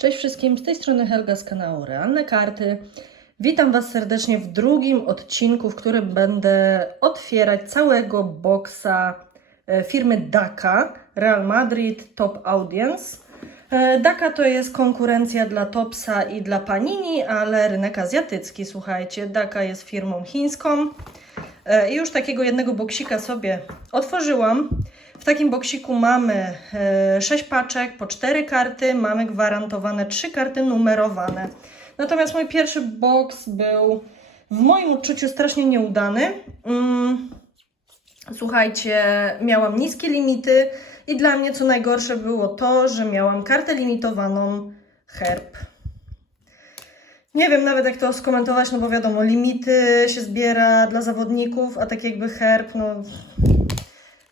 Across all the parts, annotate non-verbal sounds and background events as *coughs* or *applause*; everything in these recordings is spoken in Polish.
Cześć wszystkim, z tej strony Helga z kanału Realne Karty. Witam Was serdecznie w drugim odcinku, w którym będę otwierać całego boksa e, firmy DACA Real Madrid Top Audience. E, DACA to jest konkurencja dla Topsa i dla Panini, ale rynek azjatycki, słuchajcie. DACA jest firmą chińską. E, I już takiego jednego boksika sobie otworzyłam. W takim boksiku mamy 6 paczek po 4 karty, mamy gwarantowane 3 karty numerowane. Natomiast mój pierwszy boks był w moim odczuciu strasznie nieudany. Mm, Słuchajcie, miałam niskie limity i dla mnie co najgorsze było to, że miałam kartę limitowaną herb. Nie wiem nawet jak to skomentować, no bo wiadomo, limity się zbiera dla zawodników, a tak jakby herb, no...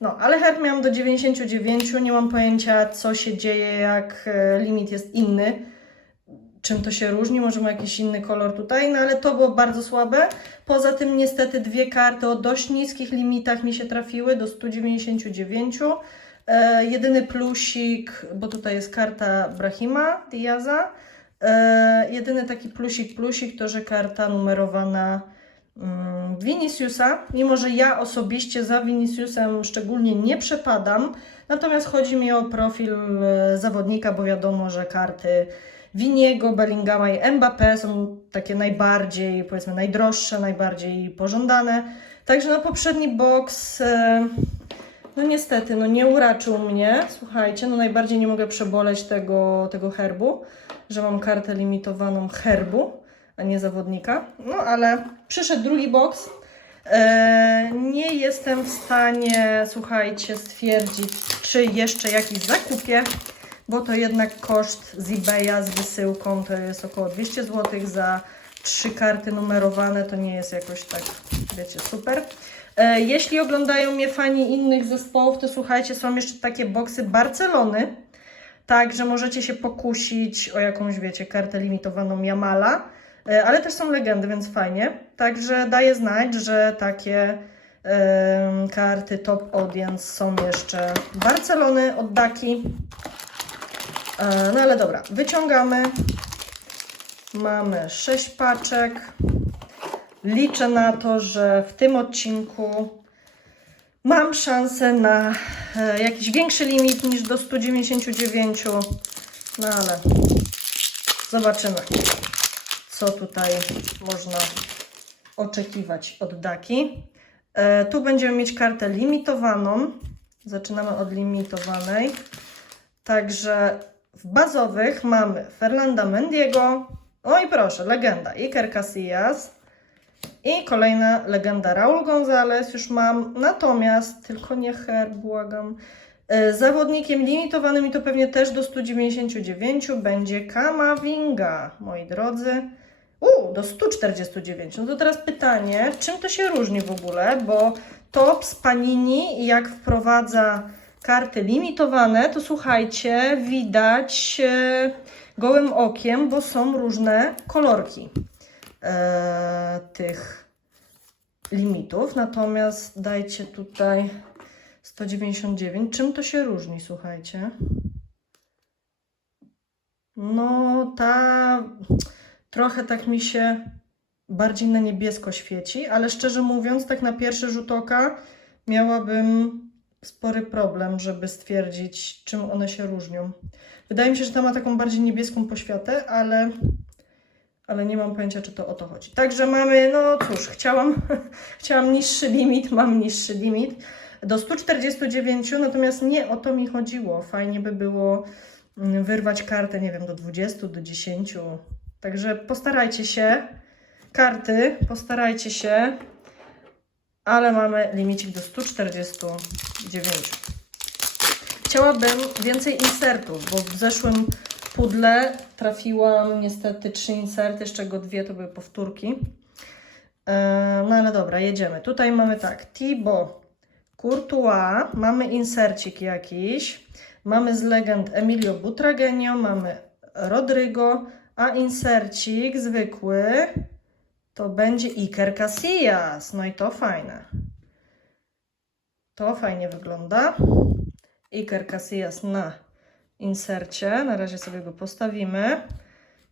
No, ale herb miałam do 99, nie mam pojęcia co się dzieje jak e, limit jest inny. Czym to się różni? Może ma jakiś inny kolor tutaj, no ale to było bardzo słabe. Poza tym niestety dwie karty o dość niskich limitach mi się trafiły, do 199. E, jedyny plusik, bo tutaj jest karta Brahima Diaza. E, jedyny taki plusik, plusik to, że karta numerowana Viniciusa, mimo że ja osobiście za Viniciusem szczególnie nie przepadam, natomiast chodzi mi o profil e, zawodnika, bo wiadomo, że karty Winiego, Bellingama i Mbappé są takie najbardziej, powiedzmy, najdroższe, najbardziej pożądane. Także na poprzedni box, e, no niestety, no nie uraczył mnie. Słuchajcie, no najbardziej nie mogę przeboleć tego, tego herbu, że mam kartę limitowaną herbu, a nie zawodnika. No ale przyszedł drugi box. E, nie jestem w stanie, słuchajcie, stwierdzić, czy jeszcze jakiś zakupię bo to jednak koszt z eBaya z wysyłką to jest około 200 zł za trzy karty numerowane, to nie jest jakoś tak, wiecie, super. E, jeśli oglądają mnie fani innych zespołów, to słuchajcie, są jeszcze takie boksy Barcelony, tak, że możecie się pokusić o jakąś, wiecie, kartę limitowaną Jamala, ale też są legendy, więc fajnie. Także daję znać, że takie karty Top Audience są jeszcze Barcelony od Daki. E, No ale dobra, wyciągamy. Mamy 6 paczek. Liczę na to, że w tym odcinku mam szansę na e, jakiś większy limit niż do 199. No ale zobaczymy, co tutaj można oczekiwać od Daki. E, Tu będziemy mieć kartę limitowaną. Zaczynamy od limitowanej. Także w bazowych mamy Fernanda Mendiego, o i proszę, legenda Iker Casillas i kolejna legenda Raul Gonzalez już mam, natomiast tylko nie Herb, błagam. E, Zawodnikiem limitowanym i to pewnie też do 199 będzie Kamavinga, moi drodzy. U, do 149. No to teraz pytanie, czym to się różni w ogóle, bo top z Panini jak wprowadza karty limitowane, to słuchajcie, widać e, gołym okiem, bo są różne kolorki e, tych limitów. Natomiast dajcie tutaj 199. Czym to się różni, słuchajcie? No, ta trochę tak mi się bardziej na niebiesko świeci, ale szczerze mówiąc, tak na pierwszy rzut oka miałabym spory problem, żeby stwierdzić, czym one się różnią. Wydaje mi się, że ta ma taką bardziej niebieską poświatę, ale, ale nie mam pojęcia, czy to o to chodzi. Także mamy, no cóż, chciałam, *laughs* chciałam niższy limit, mam niższy limit do 149, natomiast nie o to mi chodziło. Fajnie by było mm, wyrwać kartę, nie wiem, do 20, do 10. Także postarajcie się, karty, postarajcie się, ale mamy limicik do 149. Chciałabym więcej insertów, bo w zeszłym pudle trafiłam niestety trzy inserty, z czego dwie to były powtórki. E, No ale dobra, jedziemy. Tutaj mamy tak, Thibaut Courtois, mamy insercik jakiś, mamy z legend Emilio Butragenio, mamy Rodrigo, a insercik zwykły to będzie Iker Casillas. No i to fajne. To fajnie wygląda. Iker Casillas na insercie. Na razie sobie go postawimy.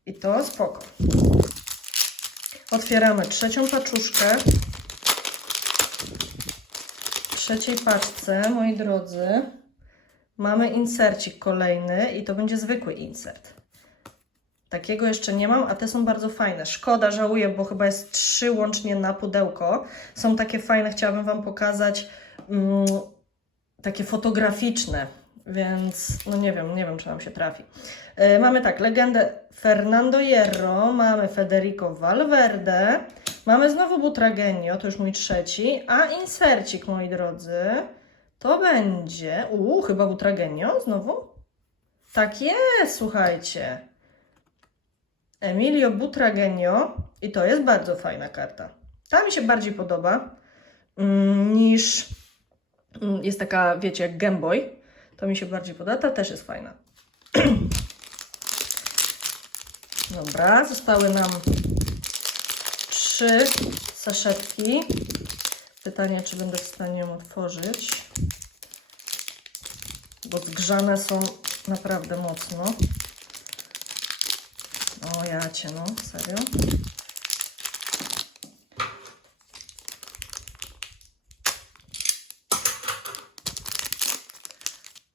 I to spoko. Otwieramy trzecią paczuszkę. W trzeciej paczce, moi drodzy, mamy insercik kolejny i to będzie zwykły insert. Takiego jeszcze nie mam, a te są bardzo fajne. Szkoda, żałuję, bo chyba jest trzy łącznie na pudełko. Są takie fajne, chciałabym Wam pokazać, mm, takie fotograficzne, więc no nie wiem, nie wiem, czy Wam się trafi. E, mamy tak, legendę Fernando Hierro, mamy Federico Valverde, mamy znowu Butragenio, to już mój trzeci, a insercik, moi drodzy, to będzie, uuu, chyba Butragenio znowu? Tak jest, słuchajcie. Emilio Butragenio i to jest bardzo fajna karta. Ta mi się bardziej podoba mm, niż mm, jest taka, wiecie, jak Game Boy. To mi się bardziej podoba, ta też jest fajna. *clears throat* Dobra, zostały nam trzy saszetki. Pytanie, czy będę w stanie ją otworzyć, bo zgrzane są naprawdę mocno. O ja cię, no, serio.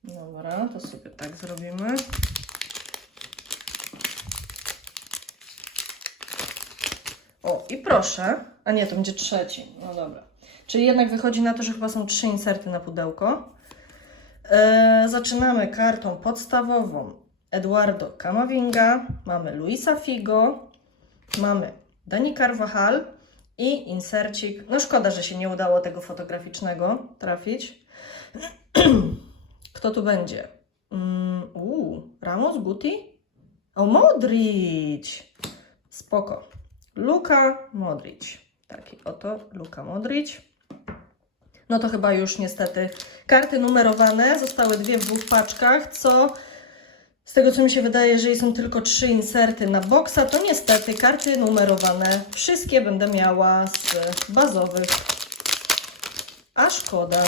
Dobra, to sobie tak zrobimy. O, i proszę. A nie, to będzie trzeci. No dobra. Czyli jednak wychodzi na to, że chyba są trzy inserty na pudełko. E, zaczynamy kartą podstawową Eduardo Camavinga, mamy Luisa Figo, mamy Dani Carvajal i insercik. No szkoda, że się nie udało tego fotograficznego trafić. *clears throat* Kto tu będzie? Mm, uu, Ramos, Guti? O, Modric! Spoko. Luka Modric. Taki oto Luka Modric. No to chyba już niestety karty numerowane. Zostały dwie w dwóch paczkach, co z tego co mi się wydaje, jeżeli są tylko trzy inserty na boksa, to niestety karty numerowane wszystkie będę miała z bazowych. A szkoda.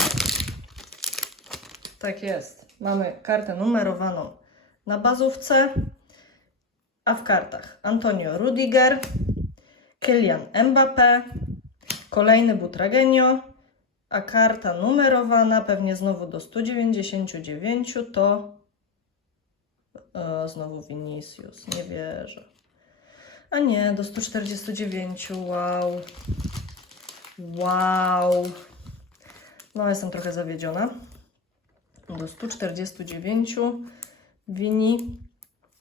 Tak jest. Mamy kartę numerowaną na bazówce, a w kartach Antonio Rudiger, Kylian Mbappé, kolejny Butragenio, a karta numerowana pewnie znowu do 199 to o, znowu Vinicius, nie wierzę. A nie, do 149, wow. Wow. No, jestem trochę zawiedziona. Do 149 Wini.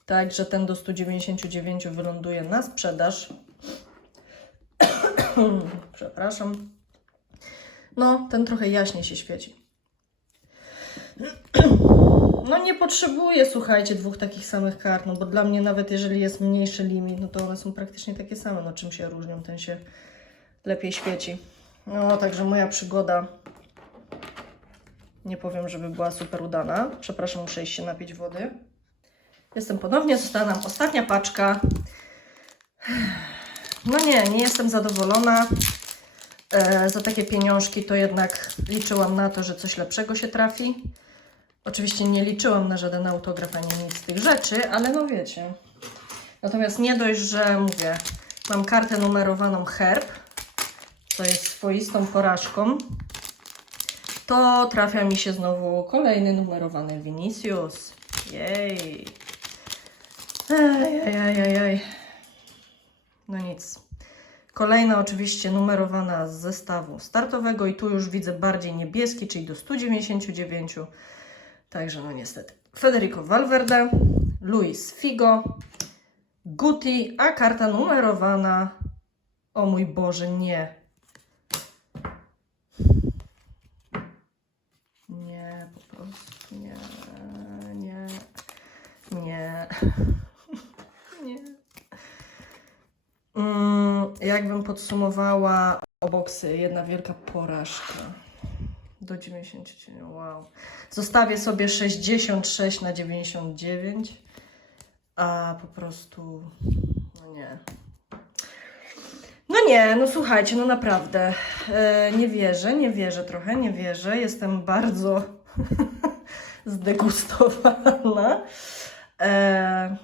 Także ten do 199 wyląduje na sprzedaż. *coughs* Przepraszam. No, ten trochę jaśniej się świeci. No nie potrzebuję, słuchajcie, dwóch takich samych kart, no bo dla mnie nawet jeżeli jest mniejszy limit, no to one są praktycznie takie same, no czym się różnią, ten się lepiej świeci. No, także moja przygoda, nie powiem, żeby była super udana. Przepraszam, muszę iść się napić wody. Jestem ponownie, została nam ostatnia paczka. No nie, nie jestem zadowolona. E, za takie pieniążki to jednak liczyłam na to, że coś lepszego się trafi. Oczywiście nie liczyłam na żaden autograf ani nic z tych rzeczy, ale no wiecie. Natomiast nie dość, że mówię, mam kartę numerowaną herb, co jest swoistą porażką, to trafia mi się znowu kolejny numerowany Vinicius. Jej. Ej. No nic. Kolejna oczywiście numerowana z zestawu startowego i tu już widzę bardziej niebieski, czyli do 199. Także no niestety. Federico Valverde, Luis Figo, Guti, a karta numerowana. O mój Boże, nie. Nie, po prostu nie, nie, nie, *laughs* nie. Mm, jakbym podsumowała oboksy, jedna wielka porażka. Do 99, wow. Zostawię sobie 66 na 99, a po prostu, no nie. No nie, no słuchajcie, no naprawdę, e, nie wierzę, nie wierzę trochę, nie wierzę. Jestem bardzo *laughs* zdegustowana. E,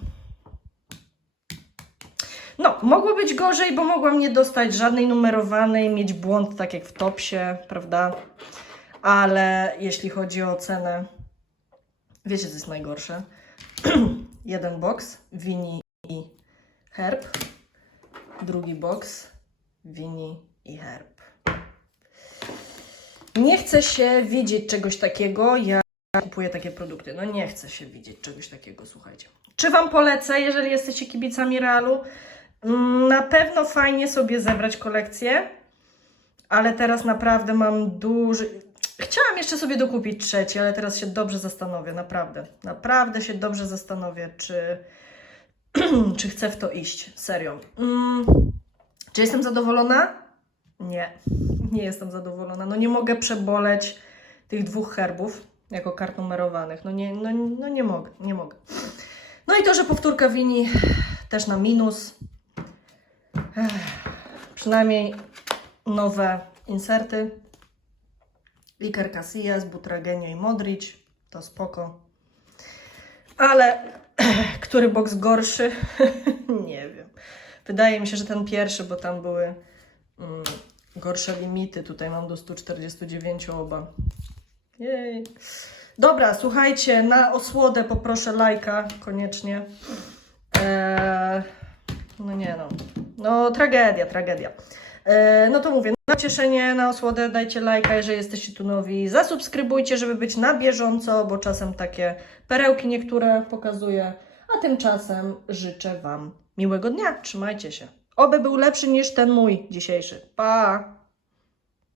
no, mogło być gorzej, bo mogłam nie dostać żadnej numerowanej, mieć błąd tak jak w topsie, prawda? Ale jeśli chodzi o cenę, wiecie co jest najgorsze? *clears throat* Jeden box, Wini i Herb. Drugi box, Wini i Herb. Nie chcę się widzieć czegoś takiego, ja kupuję takie produkty. No nie chcę się widzieć czegoś takiego, słuchajcie. Czy Wam polecę, jeżeli jesteście kibicami Realu? Mm, Na pewno fajnie sobie zebrać kolekcję, ale teraz naprawdę mam duży... Chciałam jeszcze sobie dokupić trzeci, ale teraz się dobrze zastanowię, naprawdę. Naprawdę się dobrze zastanowię, czy, *clears throat* czy chcę w to iść. Serio. Mm, czy jestem zadowolona? Nie, nie jestem zadowolona. No nie mogę przeboleć tych dwóch herbów jako kart numerowanych. No nie, no, no nie mogę, nie mogę. No i to, że powtórka wini też na minus. Ech, przynajmniej nowe inserty. Iker Casillas, Butragenio i Modric. To spoko. Ale *clears throat* który boks gorszy? *laughs* nie wiem. Wydaje mi się, że ten pierwszy, bo tam były mm, gorsze limity. Tutaj mam do 149 oba. Jej. Dobra, słuchajcie, na osłodę poproszę lajka koniecznie. Eee, no nie no. No tragedia, tragedia. Eee, no to mówię, na cieszenie, na osłodę dajcie lajka, jeżeli jesteście tu nowi. Zasubskrybujcie, żeby być na bieżąco, bo czasem takie perełki niektóre pokazuję. A tymczasem życzę Wam miłego dnia. Trzymajcie się. Oby był lepszy niż ten mój dzisiejszy. Pa!